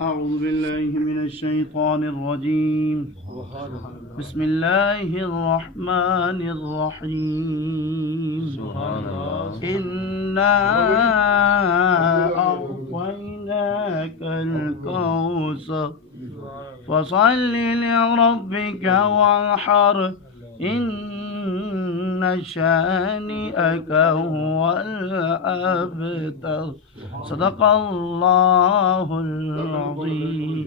أعوذ بالله من الشيطان الرجيم. بسم الله الرحمن الرحيم. إنا أعطيناك الكوثر فصل لربك وانحر إن شانئك هو الأبتر. صدق الله العظيم.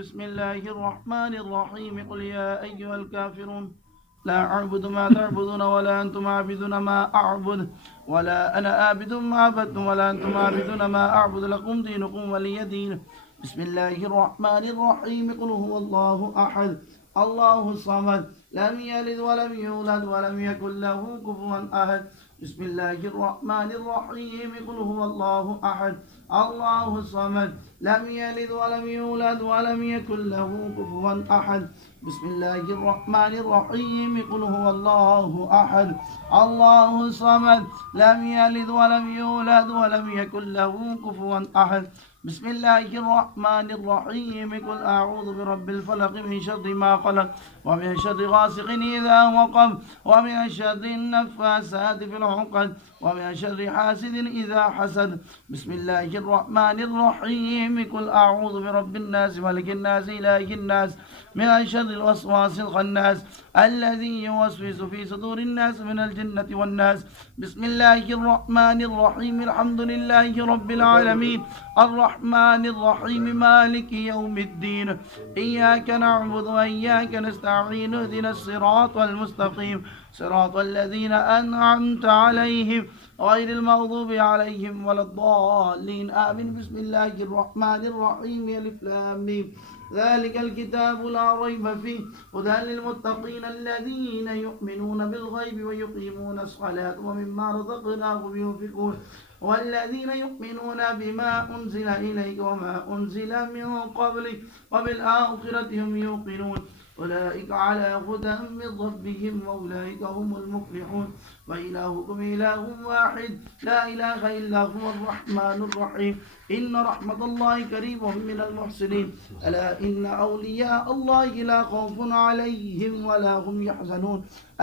بسم الله الرحمن الرحيم قل يا أيها الكافرون لا أعبد ما تعبدون ولا أنتم عابدون ما أعبد ولا أنا عابد ما عبدتم ولا أنتم عابدون ما أعبد لكم دينكم ولي دين. بسم الله الرحمن الرحيم قل هو الله أحد الله الصمد لم يلد ولم يولد ولم يكن له كفوا أحد. بسم الله الرحمن الرحيم قل هو الله أحد الله الصمد لم يلد ولم يولد ولم يكن له كفوا أحد. بسم الله الرحمن الرحيم قل هو الله أحد الله الصمد لم يلد ولم يولد ولم يكن له كفوا أحد. بسم الله الرحمن الرحيم قل أعوذ برب الفلق من شر ما خلق ومن شر غاسق إذا وقب ومن شر النفاسات في العقد ومن شر حاسد إذا حسد. بسم الله الرحمن الرحيم قل أعوذ برب الناس ملك الناس إله الناس من شر الوسواس الخناس الذي يوسوس في صدور الناس من الجنة والناس. بسم الله الرحمن الرحيم الحمد لله رب العالمين الرحمن الرحيم مالك يوم الدين إياك نعبد وإياك نستعين اهدنا الصراط المستقيم صراط الذين أنعمت عليهم غير المغضوب عليهم ولا الضالين آمين. بسم الله الرحمن الرحيم ألف لام ميم ذلك الكتاب لا ريب فيه هدى للمتقين الذين يؤمنون بالغيب ويقيمون الصلاة ومما رزقناهم ينفقون والذين يؤمنون بما أنزل إليك وما أنزل من قبلك وبالآخرة هم يوقنون أولئك على هدى من ربهم وأولئك هم المفلحون. وإلهكم إله واحد لا إله إلا هو الرحمن الرحيم إن رحمة الله قريب من المحسنين ألا إن أولياء الله لا خوف عليهم ولا هم يحزنون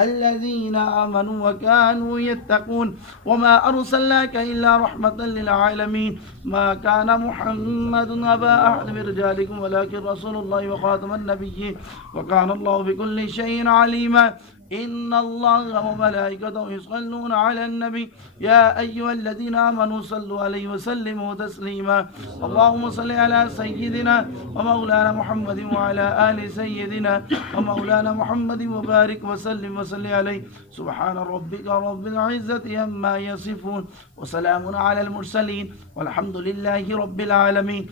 الذين آمنوا وكانوا يتقون وما أرسلناك إلا رحمة للعالمين ما كان محمد أبا أحد من رجالكم ولكن رسول الله وخاتم النبيين وكان الله بكل شيء عليما. إن الله وملائكته يصلون على النبي يا أيها الذين آمنوا صلوا عليه وسلموا تسليما. اللهم صل على سيدنا ومولانا محمد وعلى آل سيدنا ومولانا محمد وبارك وسلم وصل عليه. سبحان ربك رب العزة عما يصفون وسلام على المرسلين والحمد لله رب العالمين.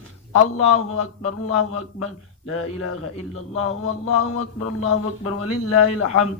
الله أكبر الله أكبر لا إله إلا الله والله أكبر الله أكبر ولله الحمد.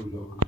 Amin.